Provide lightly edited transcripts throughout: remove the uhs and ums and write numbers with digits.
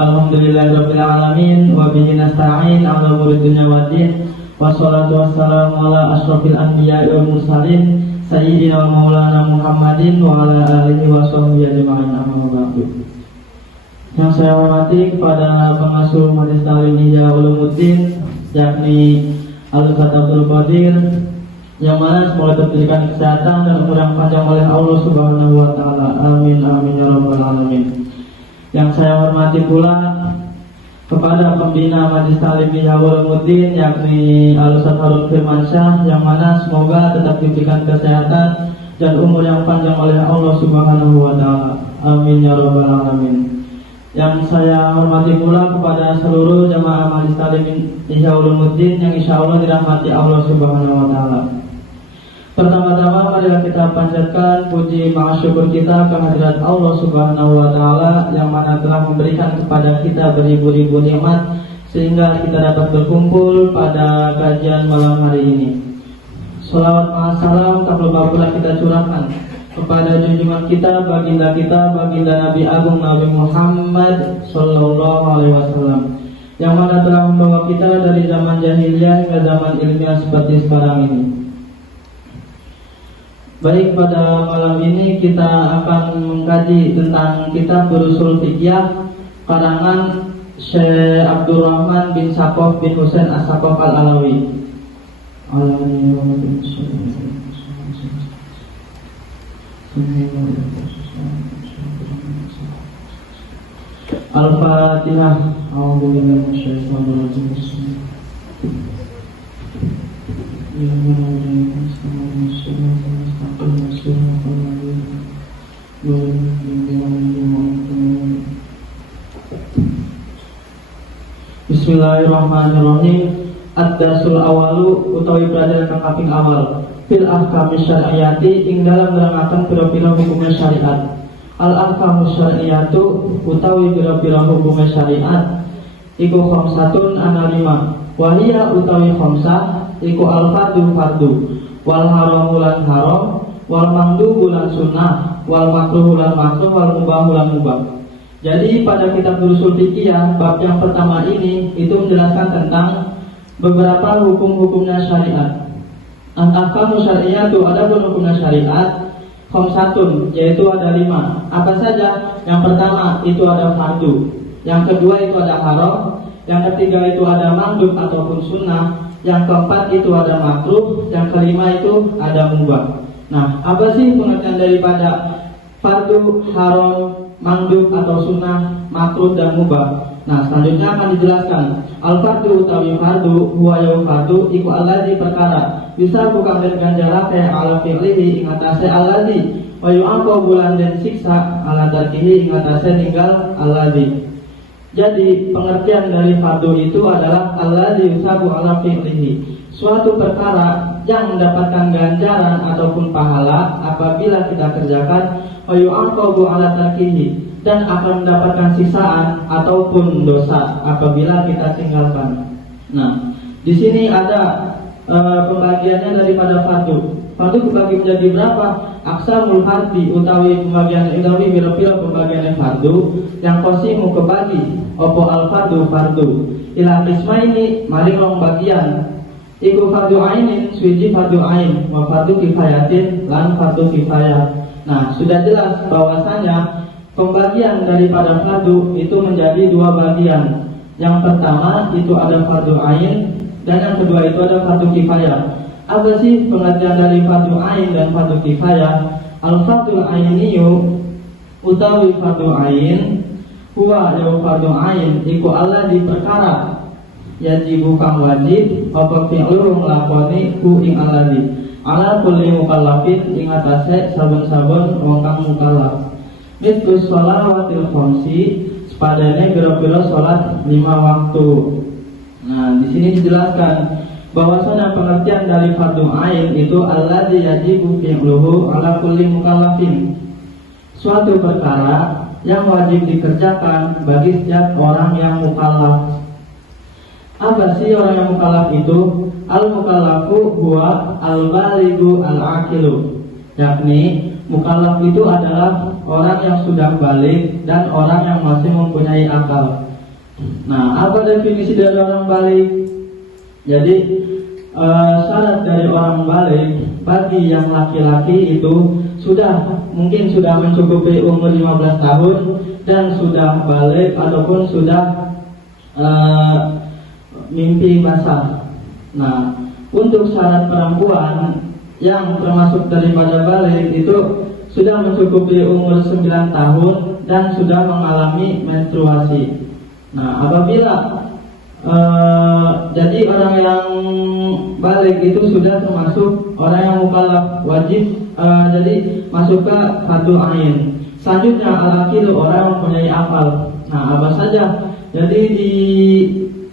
Alhamdulillahirabbil alamin wa bihi nasta'in 'ala umuri dunya waddin. Wassalatu wassalamu ala asyrofil anbiya'i wal mursalin sayyidina wa maulana Muhammadin wa ala alihi wa sahbihi ajma'in, amma ba'du. Yang saya hormati kepada pengasuh Majelis Ta'lim Ihya Ulumuddin, yakni Al-Ustaz Abdul Qadir, yang mana semoga diberikan kesehatan dan umur yang panjang oleh Allah Subhanahu wa taala. Amin amin ya rabbal alamin. Yang saya hormati pula kepada pembina Majelis Ta'lim Ihya Ulumuddin, yakni Al-Ustaz Harun Firmansyah, yang mana semoga tetap diberikan kesehatan dan umur yang panjang oleh Allah Subhanahu wa taala. Amin ya rabbal alamin. Yang saya hormati pula kepada seluruh jamaah Majelis Ta'lim Ihya Ulumuddin yang insyaallah dirahmati Allah Subhanahu wa taala. Pertama-tama marilah kita panjatkan puji maha syukur kita kehadirat Allah Subhanahu wa taala yang mana telah memberikan kepada kita beribu-ribu nikmat sehingga kita dapat berkumpul pada kajian malam hari ini. Shalawat maha salam tak lupa pula kita curahkan kepada junjungan kita, baginda Nabi Agung Nabi Muhammad sallallahu alaihi wasallam, yang mana telah membawa kita dari zaman jahiliyah hingga zaman ilmiah seperti sekarang ini. Baik, pada malam ini kita akan mengkaji tentang kitab Ushul Fiqh karangan Syekh Abdurrahman bin Saqaf bin Husain As-Saqaf Al-Alawi. Al-Fatihah. A'udzubillahi minasyaitonir rajim. Bismillahirrahmanirrahim. Ad-darsul awalu utawi pelajaran kang kaping awal fil ahkami syar'iyyati ing dalam nerangaken pira-pira hukum syariat. Al ahkamu syar'iyyatu utawi pira-pira hukum syariat iku khamsatun ana 5. Wa hiya utawi khamsah iku al fardu wal haramu lan haram wal mandhubu lan sunnah wal makruhu lan makruh wal mubahu lan mubah. Jadi pada kitab Ushul Fiqh bab yang pertama ini itu menjelaskan tentang beberapa hukum-hukumnya syariat. Ahkamu syariatu, adapun hukumnya syariat khamsatun, yaitu ada 5. Apa saja? Yang pertama itu ada fardu, yang kedua itu ada haram, yang ketiga itu ada mandhub ataupun sunnah, yang keempat itu ada makruh, yang kelima itu ada mubah. Nah, apa sih pengertian daripada fardu, haram, mandhub atau sunnah, makruh dan mubah? Nah, selanjutnya akan dijelaskan. Al-fardu utawi fardu huwa ya fardu iku alladzi perkara bisa bukan dan ganjaran kayak ala fi'lihi ing atase alladzi wa yu'aqabu bulan dan siksa ala tarkihi ing atase ninggal alladzi. Jadi pengertian dari fardu itu adalah alladzi yusabu ala fi'lihi, suatu perkara yang mendapatkan ganjaran ataupun pahala apabila kita kerjakan, wa yu'aqabu ala tarkihi, dan akan mendapatkan siksaan ataupun dosa apabila kita tinggalkan. Nah, di sini ada pembagiannya daripada fardu. Fardu dibagi menjadi berapa? Aqsamul fardi utawi pembagian utawi pira-pira pembagian fardu yang qasimu kebagi opo al fardu ila qismaini maring rong bagian. Iku fardu ainin suci fardu ain wa fardu kifayatin lan fardu kifayah. Nah, sudah jelas bahwasanya pembagian daripada fardu itu menjadi 2 bagian. Yang pertama itu ada fardu ain dan yang kedua itu ada fardu kifayah. Apa sih pengertian dari fardu ain dan fardu kifayah? Al-fardul ainiyu utawi fardu ain huwa ya fardu ain iku Allah di perkara yajibu kang wajib apa fi'lu nglakoni ku ing alladzi ala kulli mukallafin ing atase saben-saben wong kang mukallaf. Mislu sholawatil khamsi, sepadanya biro-biro sholat 5 waktu. Nah, di sini dijelaskan bahwasanya pengertian dari fardu ain itu alladzi yajibu fi'luhu ala kulli mukallafin, suatu perkara yang wajib dikerjakan bagi setiap orang yang mukallaf. Apa sih orang yang mukallaf itu? Al-mukallafu huwa al-balighu al-aqilu, yakni mukallaf itu adalah orang yang sudah balik dan orang yang masih mempunyai akal. Nah, apa definisi dari orang balik? Jadi syarat dari orang balik bagi yang laki-laki itu mungkin sudah mencukupi umur 15 tahun dan sudah balik ataupun sudah mimpi basah. Nah, untuk syarat perempuan yang termasuk daripada balik itu sudah mencukupi umur 9 tahun dan sudah mengalami menstruasi. Nah, apabila jadi orang yang balik itu sudah termasuk orang yang mukallaf wajib, jadi masuk ke fardu ain. Selanjutnya al-aqilu, orang yang mempunyai akal. Nah, apa saja? Jadi di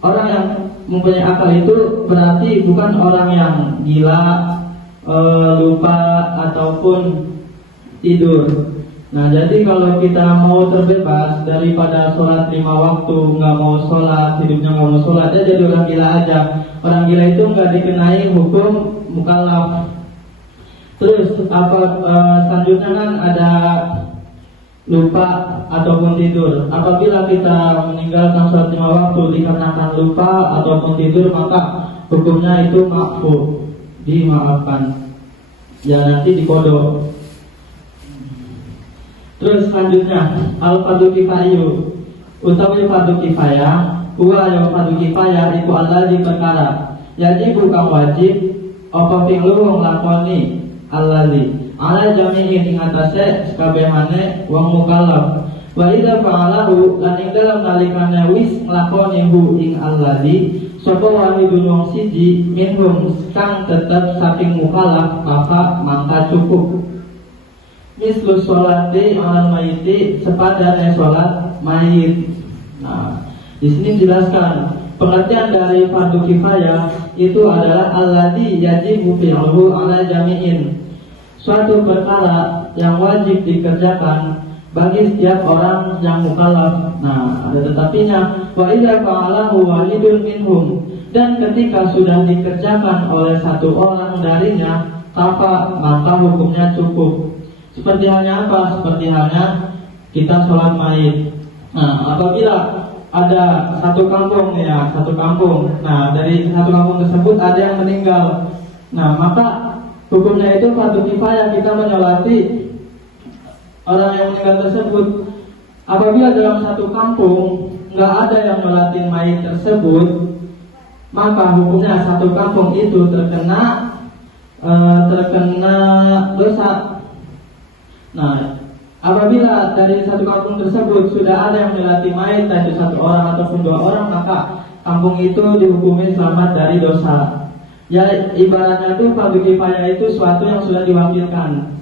orang yang mempunyai akal itu berarti bukan orang yang gila, lupa ataupun tidur. Nah, jadi kalau kita mau terbebas daripada sholat 5 waktu, nggak mau sholat, hidupnya nggak mau sholat, ya jadi orang gila aja. Orang gila itu nggak dikenai hukum mukallaf. Terus selanjutnya kan ada lupa ataupun tidur. Apabila kita meninggalkan sholat 5 waktu dikarenakan lupa ataupun tidur, maka hukumnya itu makfu, dimaafkan. Ya nanti dikodok. Terus selanjutnya al-fardu kifayu, utawi fardu kifayah, huwa ya fardu kifayah iku allazi perkara. Jadi bukan wajib apa fi'lu nglakoni allazi ala jami'in ing atase sakabehane wong mukallaf. Wa idza fa'alahu lan ing dalem nalikane wis nglakoni hu ing allazi sapa wahidun wong siji minhum kang tetep saking mukallaf maka cukup. Mislu sholati alal mayiti, sepadane sholat mayit. Nah, di sini dijelaskan pengertian dari fardu kifayah itu adalah alladzi yajibu fi'luhu ala jami'in, suatu perkara yang wajib dikerjakan bagi setiap orang yang mukallaf. Nah, ada tetapinya. Wa idza fa'alahu wahidun minhum, dan ketika sudah dikerjakan oleh satu orang darinya, maka hukumnya cukup. Seperti halnya apa? Seperti halnya kita sholat mayit. Nah, apabila ada satu kampung. Nah, dari satu kampung tersebut ada yang meninggal. Nah, maka hukumnya itu fardu kifayah, kita menyolati orang yang meninggal tersebut. Apabila dalam satu kampung nggak ada yang nyolatin mayit tersebut, maka hukumnya satu kampung itu terkena dosa. Nah, apabila dari satu kampung tersebut sudah ada yang menyolati mayit, dan itu satu orang ataupun 2 orang, maka kampung itu dihukumi selamat dari dosa. Ya, ibaratnya itu fardu kifayah itu suatu yang sudah diwakilkan.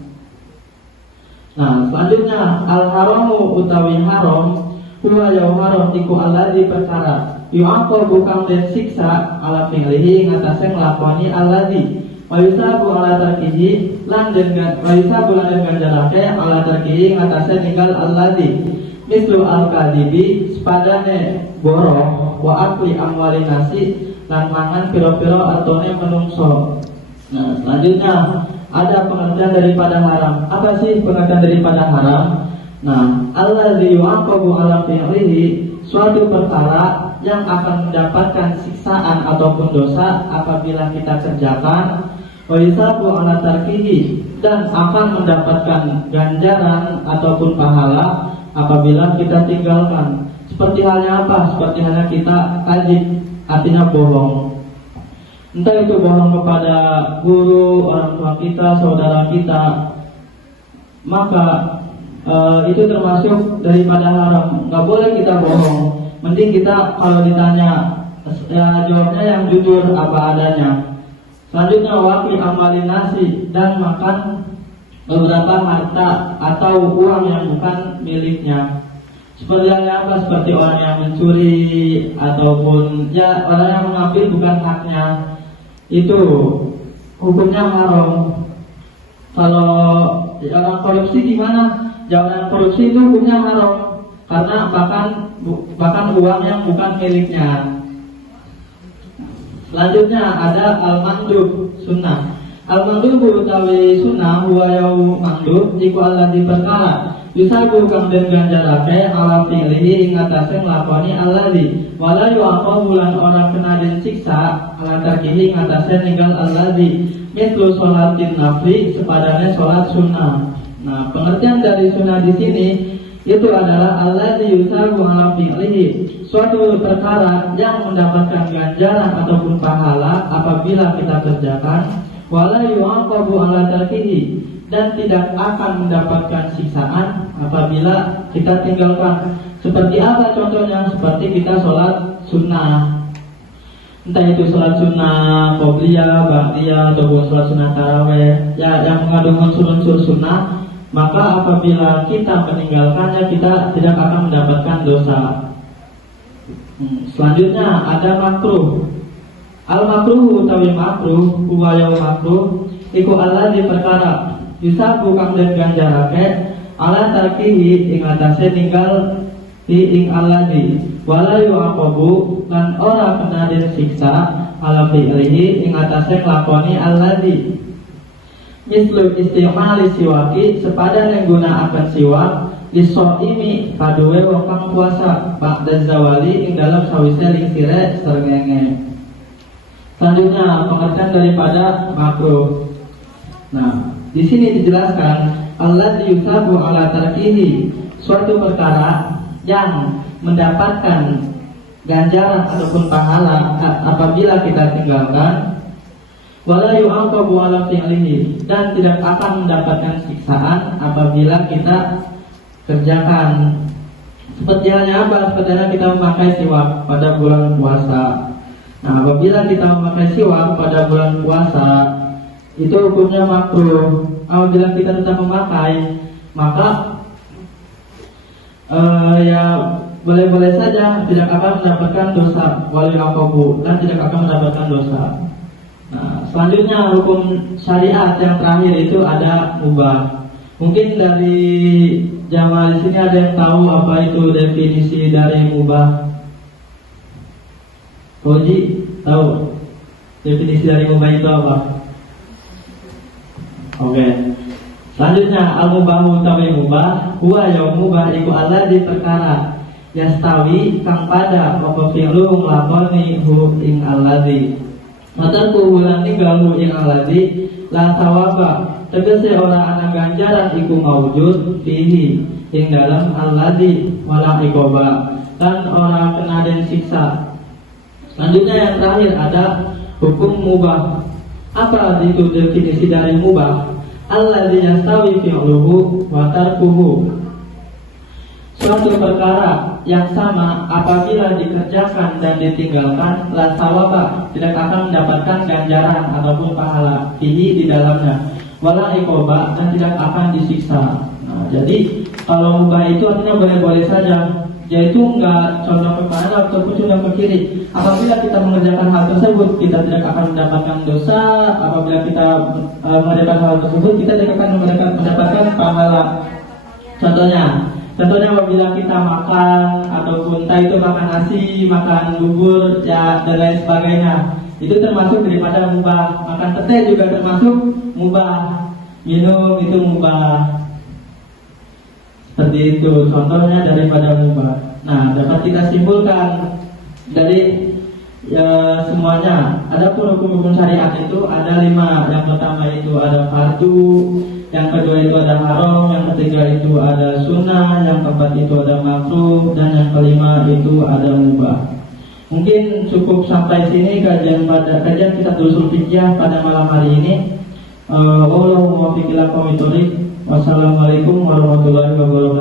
Nah, selanjutnya al-haramu utawi haram, huwa ya haram iku alladzi perkara yu'aqab bukan den siksa ala fi'lihi ngatasé nglakoni alladzi wa yusabu ala tarkihi lan dengan wa yusabu lan ganjarake ala tarkihi ngatasé ninggal alladzi mislu al-kadhibi sepadane boroh wa akli amwali nasi lan mangan piro-piro atone menungso. Nah, selanjutnya ada pengertian daripada haram. Apa sih pengertian daripada haram? Nah, alladzi yu'aqabu ala fi'lihi, suatu perkara yang akan mendapatkan siksaan ataupun dosa apabila kita kerjakan, wa yusabu ala tarkihi, dan akan mendapatkan ganjaran ataupun pahala apabila kita tinggalkan. Seperti halnya apa? Seperti halnya kita kadzib, artinya bohong. Entah itu bohong kepada guru, orang tua kita, saudara kita, maka itu termasuk daripada haram. Nggak boleh kita bohong. Mending kita kalau ditanya jawabnya yang jujur apa adanya. Selanjutnya wakil amalin nasi, dan makan beberapa harta atau uang yang bukan miliknya. Seperti apa? Seperti orang yang mencuri ataupun ya orang yang mengambil bukan haknya, itu hukumnya haram. Kalau orang korupsi gimana? Jangan korupsi itu hukumnya haram karena bahkan uang yang bukan miliknya. Selanjutnya ada al-mandub sunnah. Al-mandubu utawi sunnah huwa yau mandub iku alladzi perkara yusabu kang den ganjarake ala fi'lihi ing atase nglakoni alladzi wala yu'aqabu lan ora kena den siksa ala tarkihi ing atase ninggal alladzi mislu sholatin nafli sepadane sholat sunnah. Nah, pengertian dari sunnah di sini itu adalah alladzi yusabu ala fi'lihi, suatu perkara yang mendapatkan ganjaran ataupun pahala apabila kita kerjakan, wala yu'aqabu ala tarkihi, dan tidak akan mendapatkan siksaan apabila kita tinggalkan. Seperti apa contohnya? Seperti kita sholat sunnah, entah itu sholat sunnah qobliyah, ba'diyah, ataupun sholat sunnah taraweh ya, yang mengandung unsur-unsur sunnah, maka apabila kita meninggalkannya kita tidak akan mendapatkan dosa. Selanjutnya ada makruh. Al-makruh utawi makruh huwa yau makruh iku alladzi perkara yusabu kang den ganjarake ala tarkihi ing atase ninggal ing alladzi wala yu'aqabu lan ora kena den siksa ala fi'lihi ing atase nglakoni alladzi. Mislu istimali siwaki sepadane nggunakaken siwak lisoimi kaduwe wong kang puasa ba'da zawali ing dalam sawise lingsire srengenge. Selanjutnya pengertian daripada makruh. Nah, di sini dijelaskan alladzi yusabu ala tarkihi, suatu perkara yang mendapatkan ganjaran ataupun pahala apabila kita tinggalkan, wala yu'aqabu ala fi'lihi, dan tidak akan mendapatkan siksaan apabila kita kerjakan. Seperti halnya apa? Seperti halnya kita memakai siwak pada bulan puasa. Nah, apabila kita memakai siwak pada bulan puasa, itu hukumnya makruh. Apabila kita tetap memakai, maka ya boleh-boleh saja, tidak akan mendapatkan dosa wali akobu, dan tidak akan mendapatkan dosa. Nah, selanjutnya hukum syariat yang terakhir itu ada mubah. Mungkin dari jamaah di sini ada yang tahu apa itu definisi dari mubah? Koji tahu definisi dari mubah itu apa? Oke. Selanjutnya al-mubahu utawi mubah huwa ya mubah iku alladzi perkara yastawi kang pada apa fi'lu nglakoni hu ing alladzi. Mata kuhulan tinggalmu ing alladzi la thawaba, tegese ora ana ganjaran iku maujud fihi ing dalam alladzi wala iqoba, dan ora kena den siksa. Selanjutnya yang terakhir ada hukum mubah. Apa itu definisi dari mubah? Alladzi yastawi fi'luhu wa tarkuhu, suatu perkara yang sama apabila dikerjakan dan ditinggalkan, la sawaba, tidak akan mendapatkan ganjaran ataupun pahala fihi di dalamnya, wala iqoba, dan tidak akan disiksa. Nah, jadi kalau mubah itu artinya boleh-boleh saja, yaitu enggak condong ke kanan ataupun condong ke kiri. Apabila kita mengerjakan hal tersebut, kita tidak akan mendapatkan dosa. Apabila kita mengerjakan hal tersebut, kita tidak akan mendapatkan pahala. Contohnya apabila kita makan ataupun entah itu makan nasi, makan bubur, ya dan lain sebagainya, itu termasuk daripada mubah. Makan teh juga termasuk mubah. Minum itu mubah. Seperti itu contohnya daripada mubah. Nah, dapat kita simpulkan dari semuanya. Adapun hukum-hukum syariat itu ada 5. Yang pertama itu ada fardu, yang kedua itu ada haram, yang ketiga itu ada sunnah, yang keempat itu ada makruh, dan yang kelima itu ada mubah. Mungkin cukup sampai sini kajian kita usul fikih pada malam hari ini. Wassalamualaikum warahmatullahi wabarakatuh.